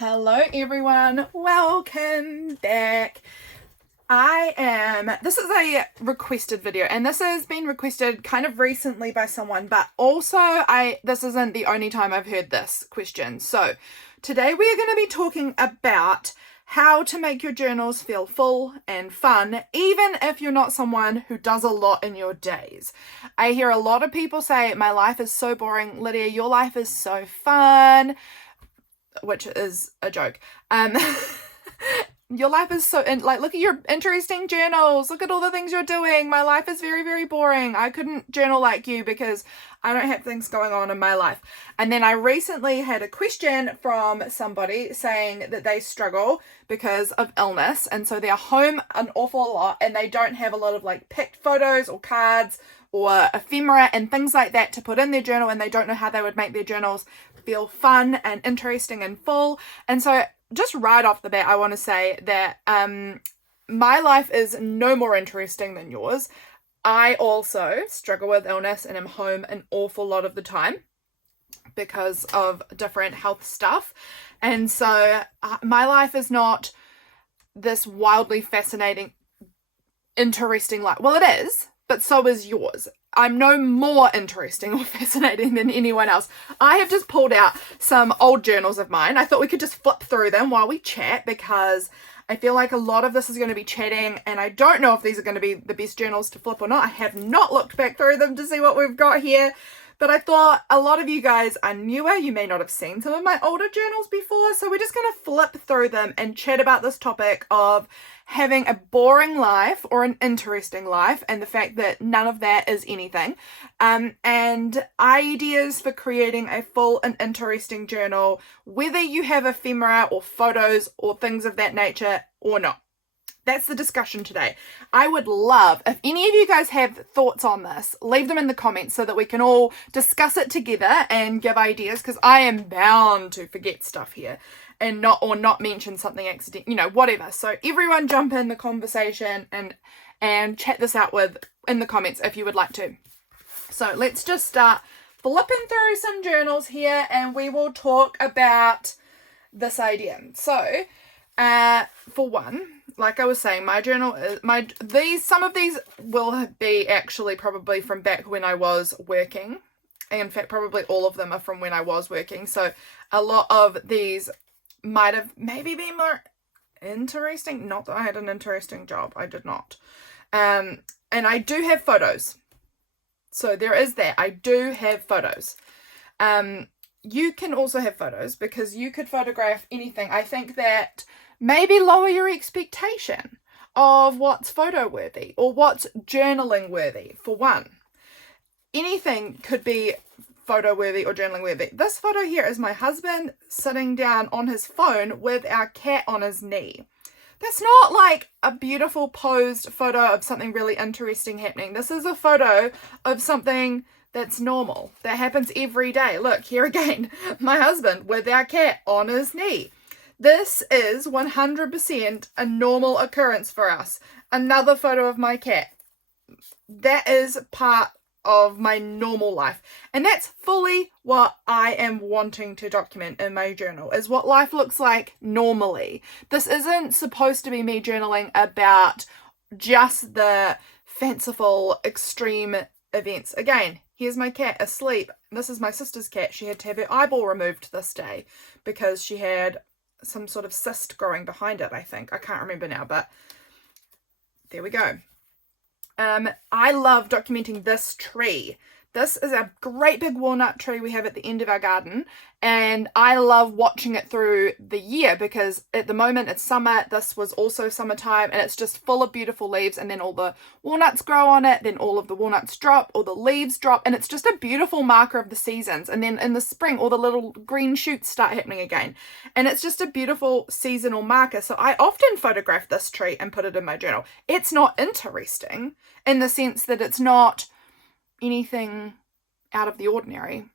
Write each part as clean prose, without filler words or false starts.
Hello everyone, welcome back. This is a requested video, and this has been requested kind of recently by someone, but also this isn't the only time I've heard this question. So today we are going to be talking about how to make your journals feel full and fun, even if you're not someone who does a lot in your days. I hear a lot of people say, my life is so boring. Lydia, your life is so fun, which is a joke. Your life is so, look at your interesting journals. Look at all the things you're doing. My life is very, very boring. I couldn't journal like you because I don't have things going on in my life. And then I recently had a question from somebody saying that they struggle because of illness. And so they're home an awful lot and they don't have a lot of picked photos or cards or ephemera and things like that to put in their journal, and they don't know how they would make their journals feel fun and interesting and full. And so just right off the bat, I want to say that my life is no more interesting than yours. I also struggle with illness and am home an awful lot of the time because of different health stuff. And so my life is not this wildly fascinating, interesting life. Well, it is, but so is yours. I'm no more interesting or fascinating than anyone else. I have just pulled out some old journals of mine. I thought we could just flip through them while we chat because I feel like a lot of this is going to be chatting, and I don't know if these are going to be the best journals to flip or not. I have not looked back through them to see what we've got here, but I thought a lot of you guys are newer. You may not have seen some of my older journals before, so we're just going to flip through them and chat about this topic of having a boring life or an interesting life, and the fact that none of that is anything, and ideas for creating a full and interesting journal, whether you have ephemera or photos or things of that nature or not. That's the discussion today. I would love if any of you guys have thoughts on this, leave them in the comments so that we can all discuss it together and give ideas, because I am bound to forget stuff here and not mention something accident, whatever. So everyone jump in the conversation and chat this out in the comments if you would like to. So let's just start flipping through some journals here, and we will talk about this idea. So for one, like I was saying, my journal is some of these will be actually probably from back when I was working. In fact, probably all of them are from when I was working. So a lot of these might have maybe been more interesting. Not that I had an interesting job. I did not. And I do have photos. So there is that. I do have photos. You can also have photos because you could photograph anything. I think that maybe lower your expectation of what's photo worthy or what's journaling worthy. For one, anything could be photo worthy or journaling worthy. This photo here is my husband sitting down on his phone with our cat on his knee. That's not like a beautiful posed photo of something really interesting happening. This is a photo of something that's normal, that happens every day. Look, here again, my husband with our cat on his knee. This is 100% a normal occurrence for us. Another photo of my cat. That is part of my normal life. And that's fully what I am wanting to document in my journal, is what life looks like normally. This isn't supposed to be me journaling about just the fanciful extreme events. Again, here's my cat asleep. This is my sister's cat. She had to have her eyeball removed this day because she had some sort of cyst growing behind it, I think. I can't remember now, but there we go. I love documenting this tree. This is a great big walnut tree we have at the end of our garden, and I love watching it through the year because at the moment it's summer. This was also summertime, and it's just full of beautiful leaves, and then all the walnuts grow on it, then all of the walnuts drop, all the leaves drop, and it's just a beautiful marker of the seasons. And then in the spring, all the little green shoots start happening again, and it's just a beautiful seasonal marker. So I often photograph this tree and put it in my journal. It's not interesting in the sense that it's not anything out of the ordinary,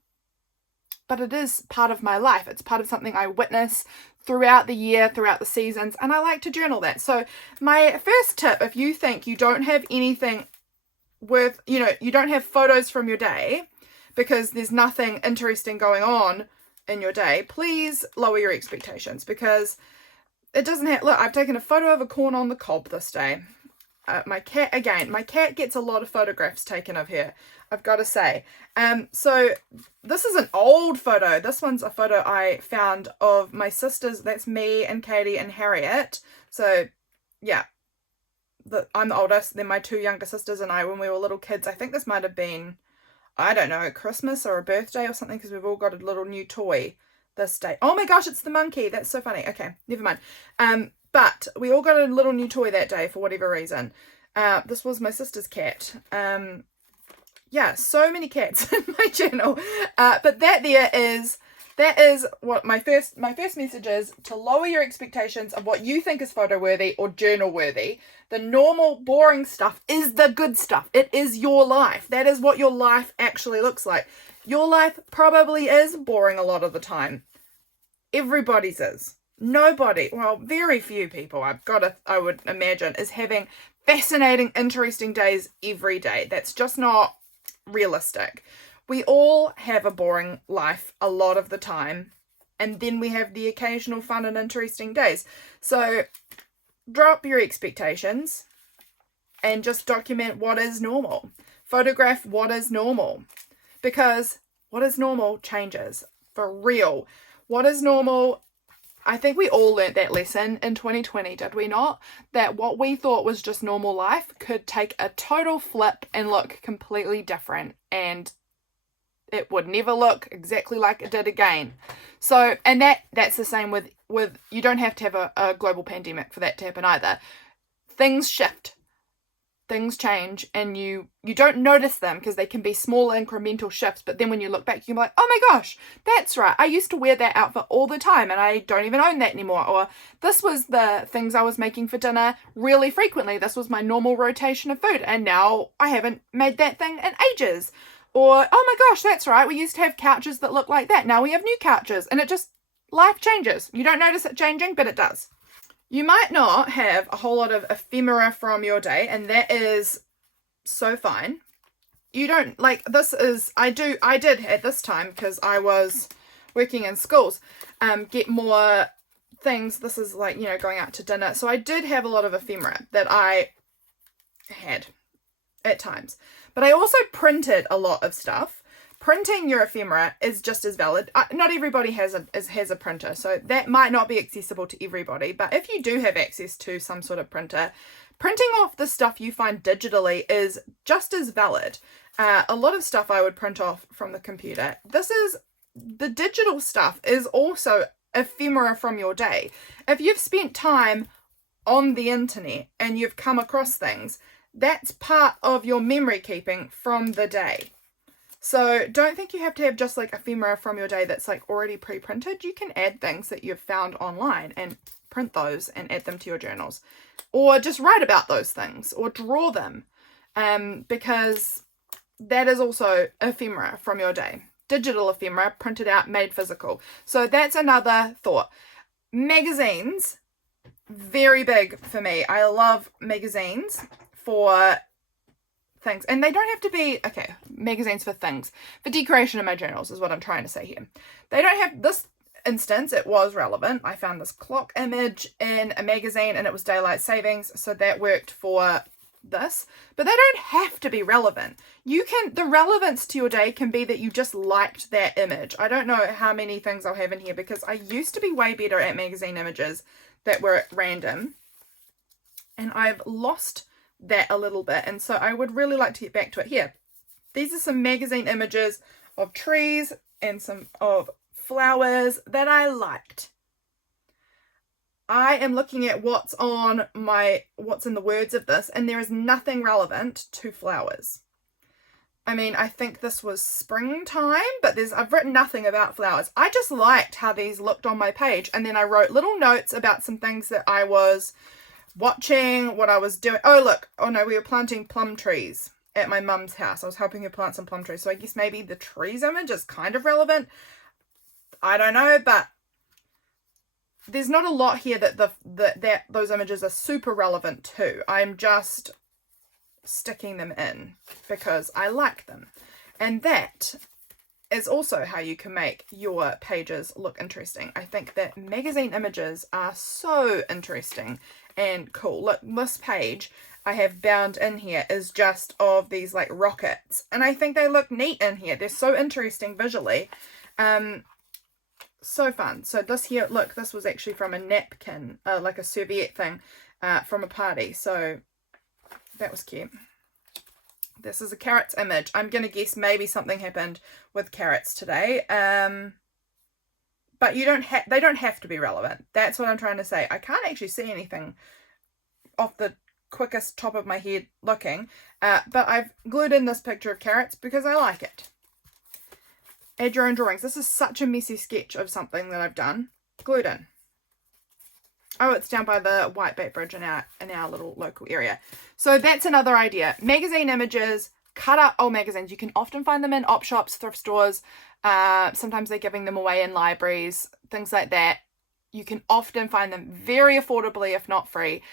but it is part of my life. It's part of something I witness throughout the year, throughout the seasons, and I like to journal that. So my first tip, if you think you don't have anything worth, you don't have photos from your day because there's nothing interesting going on in your day, please lower your expectations, because it doesn't have, look, I've taken a photo of a corn on the cob this day. My cat gets a lot of photographs taken of her, I've got to say. So this is an old photo. This one's a photo I found of my sisters. That's me and Katie and Harriet. So yeah, I'm the oldest. Then my two younger sisters and I, when we were little kids. I think this might have been, I don't know, Christmas or a birthday or something, because we've all got a little new toy this day. Oh my gosh, it's the monkey. That's so funny. Okay, never mind. But we all got a little new toy that day for whatever reason. This was my sister's cat. Yeah, so many cats in my channel. But that is what my first message is: to lower your expectations of what you think is photo worthy or journal worthy. The normal boring stuff is the good stuff. It is your life. That is what your life actually looks like. Your life probably is boring a lot of the time. Everybody's is. Nobody, well, very few people, I would imagine, is having fascinating, interesting days every day. That's just not realistic. We all have a boring life a lot of the time, and then we have the occasional fun and interesting days. So drop your expectations and just document what is normal. Photograph what is normal, because what is normal changes for real. What is normal, I think we all learnt that lesson in 2020, did we not? That what we thought was just normal life could take a total flip and look completely different, and it would never look exactly like it did again. So, and that's the same with you don't have to have a global pandemic for that to happen either. Things shift. Things change, and you don't notice them because they can be small incremental shifts, but then when you look back, you're like, oh my gosh, that's right, I used to wear that outfit all the time and I don't even own that anymore. Or this was the things I was making for dinner really frequently. This was my normal rotation of food, and now I haven't made that thing in ages. Or, oh my gosh, that's right, we used to have couches that look like that, now we have new couches. And it just, life changes. You don't notice it changing, but it does. You might not have a whole lot of ephemera from your day, and that is so fine. You don't, like, this is, I did at this time, because I was working in schools, get more things. This is like, you know, going out to dinner. So I did have a lot of ephemera that I had at times. But I also printed a lot of stuff. Printing your ephemera is just as valid. Not everybody has a printer, so that might not be accessible to everybody. But if you do have access to some sort of printer, printing off the stuff you find digitally is just as valid. A lot of stuff I would print off from the computer. The digital stuff is also ephemera from your day. If you've spent time on the internet and you've come across things, that's part of your memory keeping from the day. So don't think you have to have just like ephemera from your day that's like already pre-printed. You can add things that you've found online and print those and add them to your journals. Or just write about those things or draw them, because that is also ephemera from your day. Digital ephemera, printed out, made physical. So that's another thought. Magazines, very big for me. I love magazines for things, and they don't have to be, okay, magazines for things, for decoration in my journals is what I'm trying to say here. They don't have, this instance it was relevant. I found this clock image in a magazine and it was daylight savings, so that worked for this, but they don't have to be relevant. The relevance to your day can be that you just liked that image. I don't know how many things I'll have in here, because I used to be way better at magazine images that were at random, and I've lost that a little bit, and so I would really like to get back to it. Here, these are some magazine images of trees and some of flowers that I liked. I am looking at what's in the words of this, and there is nothing relevant to flowers. I mean, I think this was springtime, but I've written nothing about flowers. I just liked how these looked on my page, and then I wrote little notes about some things that I was watching, what I was doing. Oh, look. Oh, no, we were planting plum trees at my mum's house. I was helping her plant some plum trees. So I guess maybe the trees image is kind of relevant. I don't know, but there's not a lot here that those images are super relevant to. I'm just sticking them in because I like them. And that is also how you can make your pages look interesting. I think that magazine images are so interesting and cool. Look, this page I have bound in here is just of these like rockets, and I think they look neat in here. They're so interesting visually. So fun. So this here, look, this was actually from a napkin, like a serviette thing, from a party. So that was cute. This is a carrots image. I'm going to guess maybe something happened with carrots today. But they don't have to be relevant. That's what I'm trying to say. I can't actually see anything off the quickest top of my head looking. But I've glued in this picture of carrots because I like it. Add your own drawings. This is such a messy sketch of something that I've done. Glued in. Oh, it's down by the Whitebait Bridge in our little local area. So that's another idea. Magazine images, cut out old magazines. You can often find them in op shops, thrift stores. Sometimes they're giving them away in libraries, things like that. You can often find them very affordably, if not free.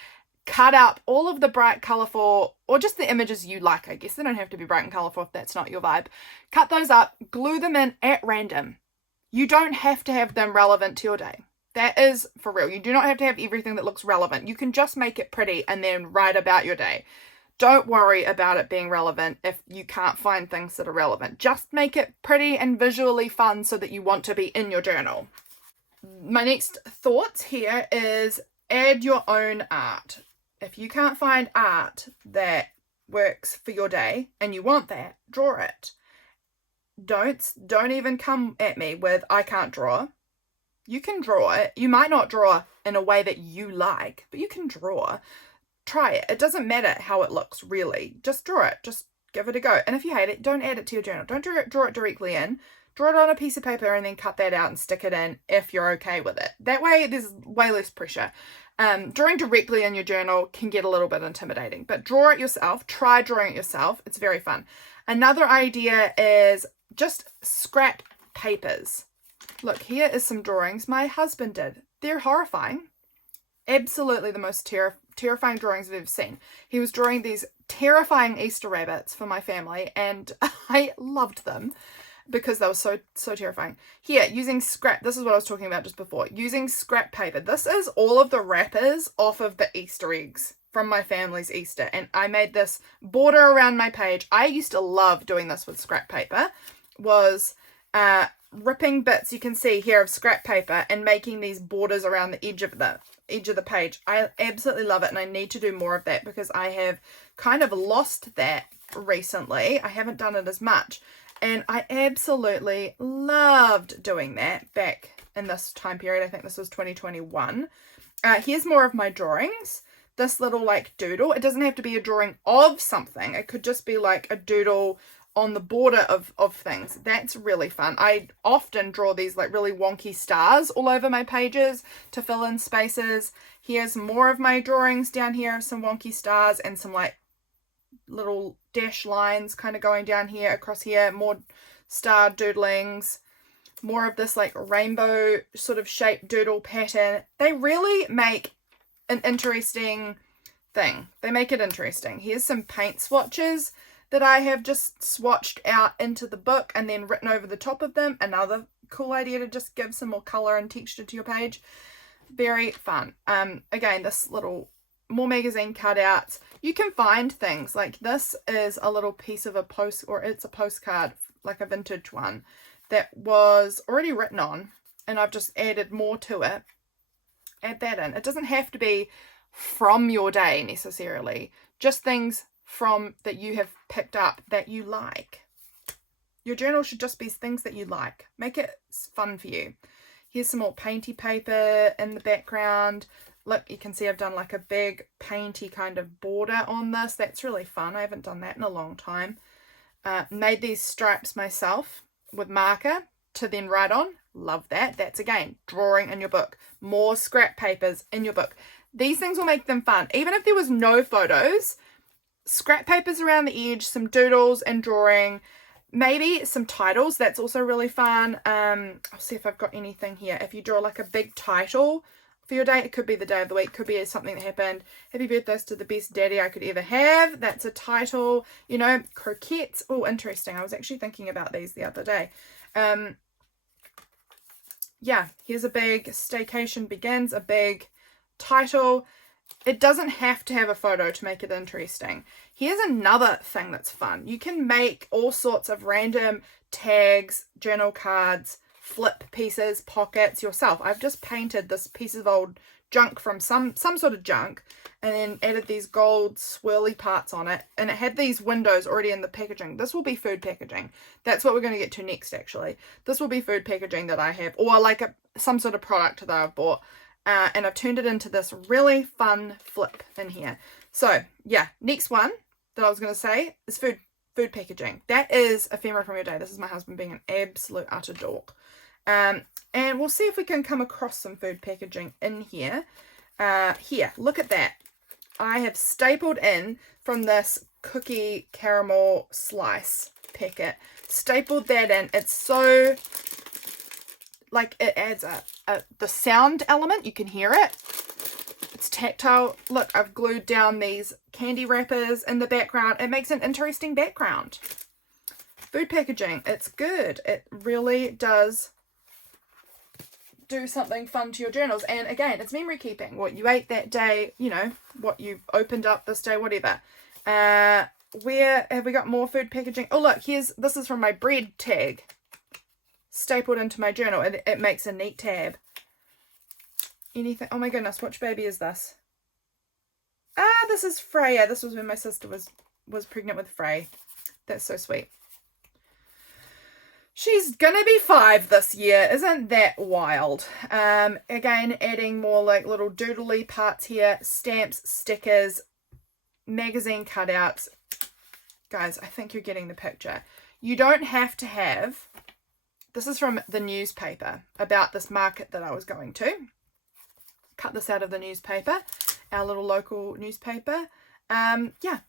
Cut out all of the bright, colourful, or just the images you like, I guess. They don't have to be bright and colourful if that's not your vibe. Cut those up, glue them in at random. You don't have to have them relevant to your day. That is for real. You do not have to have everything that looks relevant. You can just make it pretty and then write about your day. Don't worry about it being relevant if you can't find things that are relevant. Just make it pretty and visually fun so that you want to be in your journal. My next thoughts here is add your own art. If you can't find art that works for your day and you want that, draw it. Don't even come at me with I can't draw. You can draw it. You might not draw in a way that you like, but you can draw. Try it. It doesn't matter how it looks, really. Just draw it. Just give it a go. And if you hate it, don't add it to your journal. Don't draw it directly in. Draw it on a piece of paper and then cut that out and stick it in if you're okay with it. That way, there's way less pressure. Drawing directly in your journal can get a little bit intimidating, but draw it yourself. Try drawing it yourself. It's very fun. Another idea is just scrap papers. Look, here is some drawings my husband did. They're horrifying. Absolutely the most terrifying drawings I've ever seen. He was drawing these terrifying Easter rabbits for my family, and I loved them because they were so terrifying. Here, using scrap, this is what I was talking about just before. Using scrap paper. This is all of the wrappers off of the Easter eggs from my family's Easter, and I made this border around my page. I used to love doing this with scrap paper, was ripping bits you can see here of scrap paper and making these borders around the edge of the page. I absolutely love it, and I need to do more of that because I have kind of lost that recently. I haven't done it as much, and I absolutely loved doing that back in this time period. I think this was 2021. Here's more of my drawings. This little like doodle. It doesn't have to be a drawing of something. It could just be like a doodle on the border of things. That's really fun. I often draw these like really wonky stars all over my pages to fill in spaces. Here's more of my drawings down here of some wonky stars and some like little dash lines kind of going down here, across here, more star doodlings, more of this like rainbow sort of shaped doodle pattern. They really make an interesting thing. They make it interesting. Here's some paint swatches that I have just swatched out into the book and then written over the top of them. Another cool idea to just give some more color and texture to your page. Very fun. Again, this little more magazine cutouts. You can find things like this is a little piece of it's a postcard, like a vintage one that was already written on, and I've just added more to it. Add that in. It doesn't have to be from your day necessarily, just things from that you have picked up that you like. Your journal should just be things that you like. Make it fun for you. Here's some more painty paper in the background. Look, you can see I've done like a big painty kind of border on this. That's really fun. I haven't done that in a long time. Made these stripes myself with marker to then write on. Love that. That's again drawing in your book. More scrap papers in your book. These things will make them fun. Even if there was no photos, scrap papers around the edge, some doodles and drawing, maybe some titles. That's also really fun. I'll see if I've got anything here. If you draw like a big title for your day, it could be the day of the week, could be something that happened. Happy birthdays to the best daddy I could ever have. That's a title. You know, croquettes. Oh, interesting. I was actually thinking about these the other day. Yeah, here's a big Staycation Begins, a big title. It doesn't have to have a photo to make it interesting. Here's another thing that's fun. You can make all sorts of random tags, journal cards, flip pieces, pockets yourself. I've just painted this piece of old junk from some sort of junk, and then added these gold swirly parts on it, and it had these windows already in the packaging. This will be food packaging. That's what we're going to get to next, actually. This will be food packaging that I have, or like some sort of product that I've bought, and I've turned it into this really fun flip in here. So yeah, next one that I was going to say is food packaging. That is ephemera from your day. This is my husband being an absolute utter dork. And we'll see if we can come across some food packaging in here. Here, look at that. I have stapled in from this cookie caramel slice packet. Stapled that in. It's so, like, it adds the sound element. You can hear it. It's tactile. Look, I've glued down these candy wrappers in the background. It makes an interesting background. Food packaging. It's good. It really does do something fun to your journals. And again, it's memory keeping. What you ate that day, you know, what you opened up this day, whatever. Where have we got more food packaging? Oh look, this is from my bread tag, stapled into my journal, and it makes a neat tab. Anything? Oh my goodness, which baby is this? This is Freya. This was when my sister was pregnant with Frey. That's so sweet. She's gonna be 5 this year. Isn't that wild? Again, adding more like little doodly parts here, stamps, stickers, magazine cutouts. Guys, I think you're getting the picture. You don't have to have, this is from the newspaper about this market that I was going to. Cut this out of the newspaper, our little local newspaper. Yeah,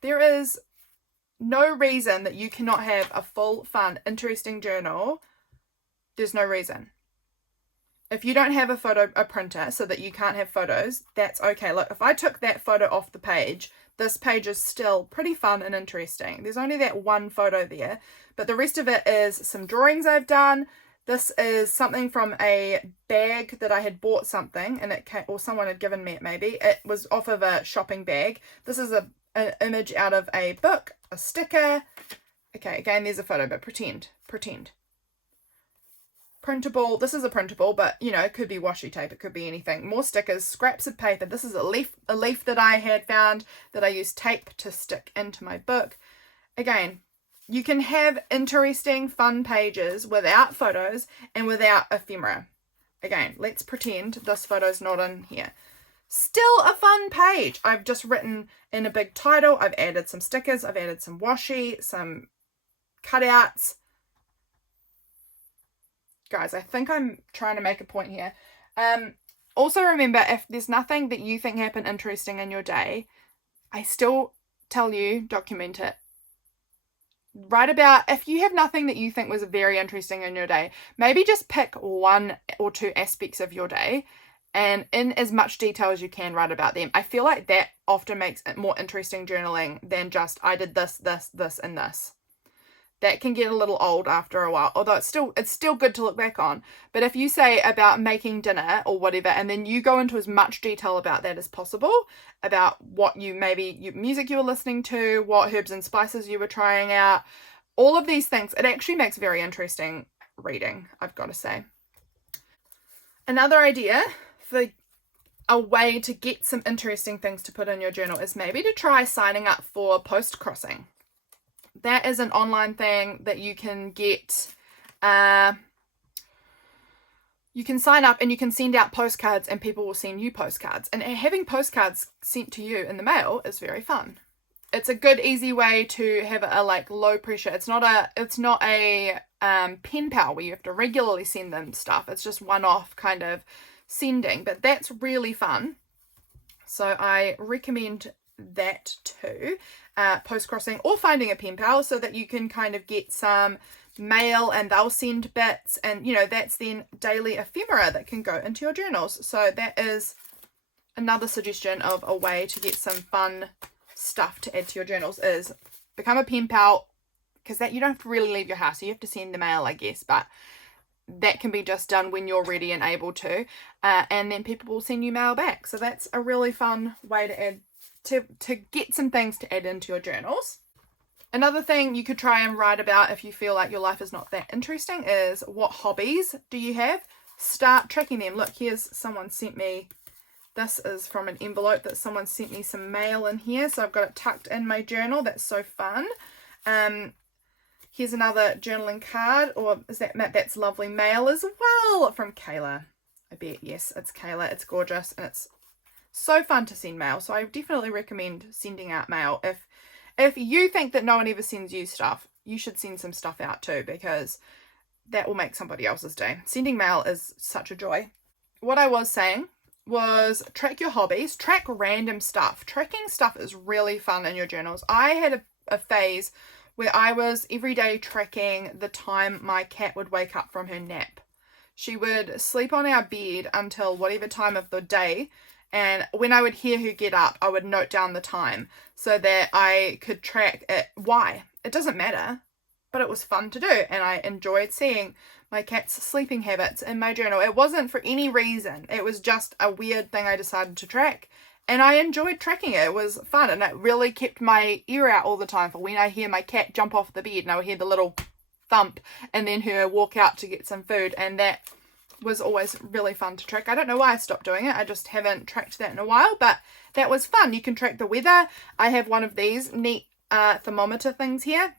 there is no reason that you cannot have a full, fun, interesting journal. There's no reason. If you don't have a printer so that you can't have photos, that's okay. Look, if I took that photo off the page, this page is still pretty fun and interesting. There's only that one photo there, but the rest of it is some drawings I've done. This is something from a bag that I had bought something, and or someone had given me it maybe. It was off of a shopping bag. This is an image out of a book, a sticker. Okay, again, there's a photo, but pretend. Printable. This is a printable, but you know, it could be washi tape. It could be anything. More stickers, scraps of paper. This is a leaf that I had found that I used tape to stick into my book. Again, you can have interesting, fun pages without photos and without ephemera. Again, let's pretend this photo's not in here. Still a fun page. I've just written in a big title. I've added some stickers. I've added some washi, some cutouts. Guys, I think I'm trying to make a point here. Also remember, if there's nothing that you think happened interesting in your day, I still tell you, document it. Write about, if you have nothing that you think was very interesting in your day, maybe just pick 1 or 2 aspects of your day and in as much detail as you can write about them. I feel like that often makes it more interesting journaling than just I did this, this, this, and this. That can get a little old after a while, although it's still good to look back on. But if you say about making dinner or whatever, and then you go into as much detail about that as possible, about what music you were listening to, what herbs and spices you were trying out, all of these things, it actually makes very interesting reading, I've got to say. Another idea for a way to get some interesting things to put in your journal is maybe to try signing up for post crossing. That is an online thing that you can get. You can sign up and you can send out postcards and people will send you postcards. And having postcards sent to you in the mail is very fun. It's a good, easy way to have a like low pressure. It's not a pen pal where you have to regularly send them stuff. It's just one-off kind of sending, but that's really fun. So I recommend that too. Post-crossing or finding a pen pal so that you can kind of get some mail and they'll send bits, and you know, that's then daily ephemera that can go into your journals. So that is another suggestion of a way to get some fun stuff to add to your journals, is become a pen pal, because that you don't have to really leave your house. You have to send the mail, I guess, but that can be just done when you're ready and able to, and then people will send you mail back. So that's a really fun way to add to get some things to add into your journals. Another thing you could try and write about if you feel like your life is not that interesting is what hobbies do you have. Start tracking them. Look, here's someone sent me, this is from an envelope that someone sent me some mail in here, so I've got it tucked in my journal. That's so fun. Here's another journaling card, or is that that's lovely mail as well from Kayla. I bet, yes, it's Kayla. It's gorgeous and it's so fun to send mail. So I definitely recommend sending out mail. If you think that no one ever sends you stuff, you should send some stuff out too, because that will make somebody else's day. Sending mail is such a joy. What I was saying was track your hobbies, track random stuff. Tracking stuff is really fun in your journals. I had a phase where I was every day tracking the time my cat would wake up from her nap. She would sleep on our bed until whatever time of the day, and when I would hear her get up, I would note down the time so that I could track it. Why? It doesn't matter, but it was fun to do, and I enjoyed seeing my cat's sleeping habits in my journal. It wasn't for any reason. It was just a weird thing I decided to track. And I enjoyed tracking it. It was fun, and it really kept my ear out all the time for when I hear my cat jump off the bed and I would hear the little thump and then her walk out to get some food, and that was always really fun to track. I don't know why I stopped doing it. I just haven't tracked that in a while, but that was fun. You can track the weather. I have one of these neat thermometer things here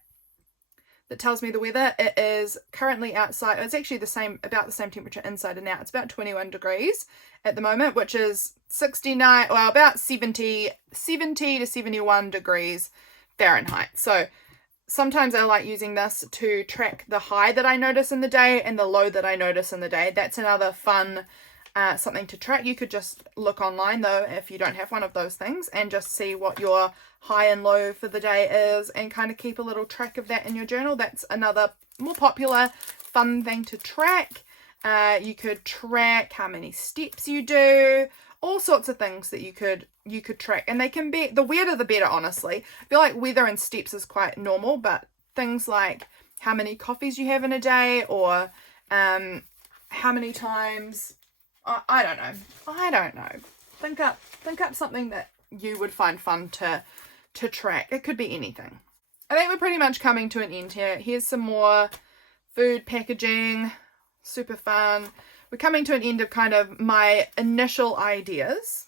that tells me the weather. It is currently outside. It's actually about the same temperature inside and out. It's about 21 degrees at the moment, which is 69, well, about 70 to 71 degrees Fahrenheit. So sometimes I like using this to track the high that I notice in the day and the low that I notice in the day. That's another fun something to track. You could just look online though if you don't have one of those things and just see what your high and low for the day is and kind of keep a little track of that in your journal. That's another more popular fun thing to track. You could track how many steps you do, all sorts of things that you could track, and they can be, the weirder the better, honestly. I feel like weather and steps is quite normal, but things like how many coffees you have in a day, or how many times, I don't know. Think up something that you would find fun to track. It could be anything. I think we're pretty much coming to an end here. Here's some more food packaging. Super fun. We're coming to an end of kind of my initial ideas.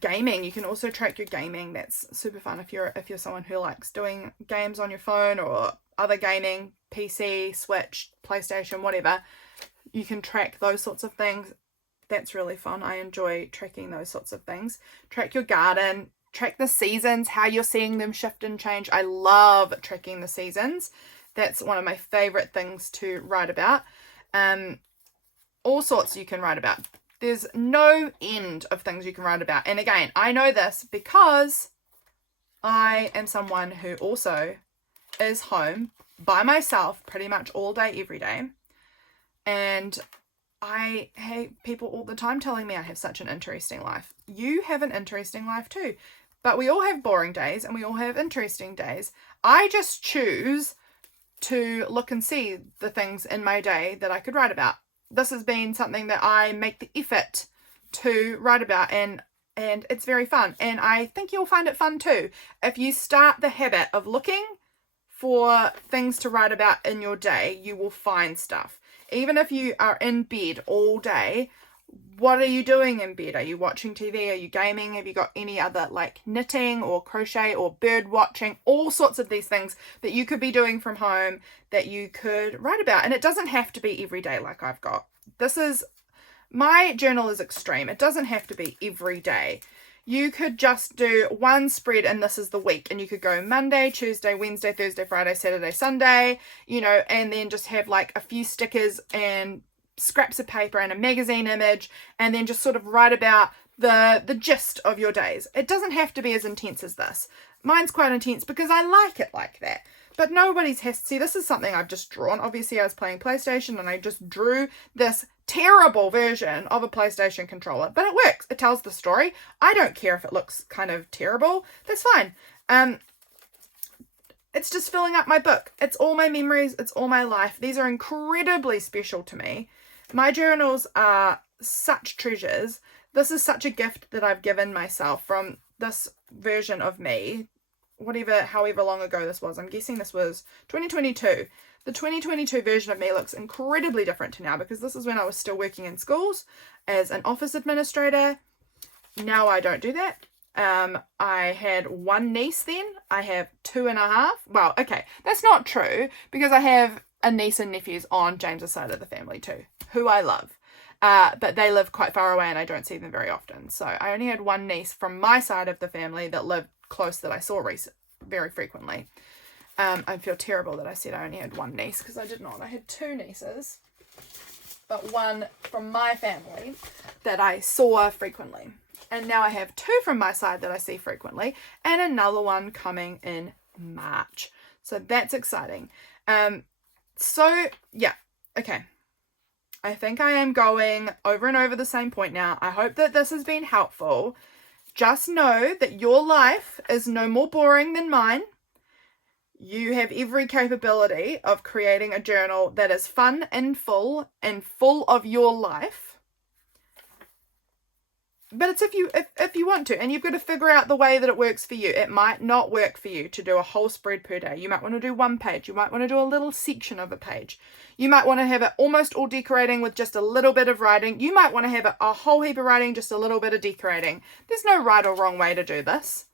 Gaming. You can also track your gaming. That's super fun if you're someone who likes doing games on your phone or other gaming, PC, Switch, PlayStation, whatever. You can track those sorts of things. That's really fun. I enjoy tracking those sorts of things. Track your garden. Track the seasons, how you're seeing them shift and change. I love tracking the seasons. That's one of my favorite things to write about. All sorts you can write about. There's no end of things you can write about. And again, I know this because I am someone who also is home by myself pretty much all day, every day. And I have people all the time telling me I have such an interesting life. You have an interesting life too. But we all have boring days and we all have interesting days. I just choose to look and see the things in my day that I could write about. This has been something that I make the effort to write about, and it's very fun. And I think you'll find it fun too. If you start the habit of looking for things to write about in your day, you will find stuff. Even if you are in bed all day, what are you doing in bed? Are you watching TV? Are you gaming? Have you got any other like knitting or crochet or bird watching? All sorts of these things that you could be doing from home that you could write about. And it doesn't have to be every day like I've got. My journal is extreme. It doesn't have to be every day. You could just do one spread and this is the week, and you could go Monday, Tuesday, Wednesday, Thursday, Friday, Saturday, Sunday, and then just have like a few stickers and scraps of paper and a magazine image, and then just sort of write about the gist of your days. It doesn't have to be as intense as this. Mine's quite intense because I like it like that. But nobody's has to see. This is something I've just drawn. Obviously, I was playing PlayStation and I just drew this terrible version of a PlayStation controller. But it works. It tells the story. I don't care if it looks kind of terrible. That's fine. it's just filling up my book. It's all my memories. It's all my life. These are incredibly special to me. My journals are such treasures. This is such a gift that I've given myself from this version of me, however long ago this was. I'm guessing this was 2022. The 2022 version of me looks incredibly different to now, because this is when I was still working in schools as an office administrator. Now I don't do that. I had one niece then. I have 2.5. Well, okay, that's not true, because I have a niece and nephews on James's side of the family too, who I love. But they live quite far away and I don't see them very often. So I only had one niece from my side of the family that lived close that I saw very frequently. I feel terrible that I said I only had one niece, because I did not. I had 2 nieces, but one from my family that I saw frequently. And now I have 2 from my side that I see frequently, and another one coming in March. So that's exciting. So yeah, okay. I think I am going over and over the same point now. I hope that this has been helpful. Just know that your life is no more boring than mine. You have every capability of creating a journal that is fun and full of your life. But it's if you want to, and you've got to figure out the way that it works for you. It might not work for you to do a whole spread per day. You might want to do 1 page. You might want to do a little section of a page. You might want to have it almost all decorating with just a little bit of writing. You might want to have a whole heap of writing, just a little bit of decorating. There's no right or wrong way to do this.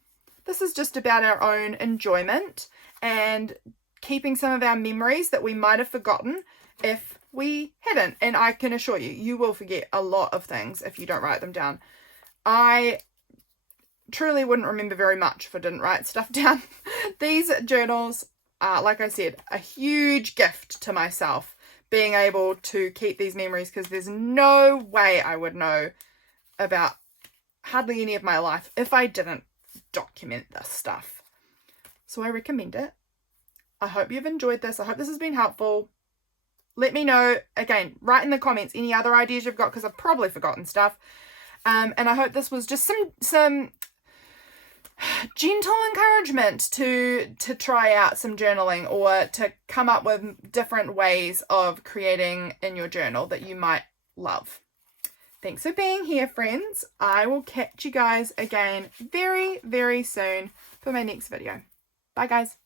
This is just about our own enjoyment and keeping some of our memories that we might have forgotten if we hadn't. And I can assure you, you will forget a lot of things if you don't write them down. I truly wouldn't remember very much if I didn't write stuff down. These journals are, like I said, a huge gift to myself, being able to keep these memories, because there's no way I would know about hardly any of my life if I didn't document this stuff. So I recommend it. I hope you've enjoyed this. I hope this has been helpful. Let me know, again, write in the comments any other ideas you've got, because I've probably forgotten stuff. And I hope this was just some gentle encouragement to try out some journaling, or to come up with different ways of creating in your journal that you might love. Thanks for being here, friends. I will catch you guys again very, very soon for my next video. Bye, guys.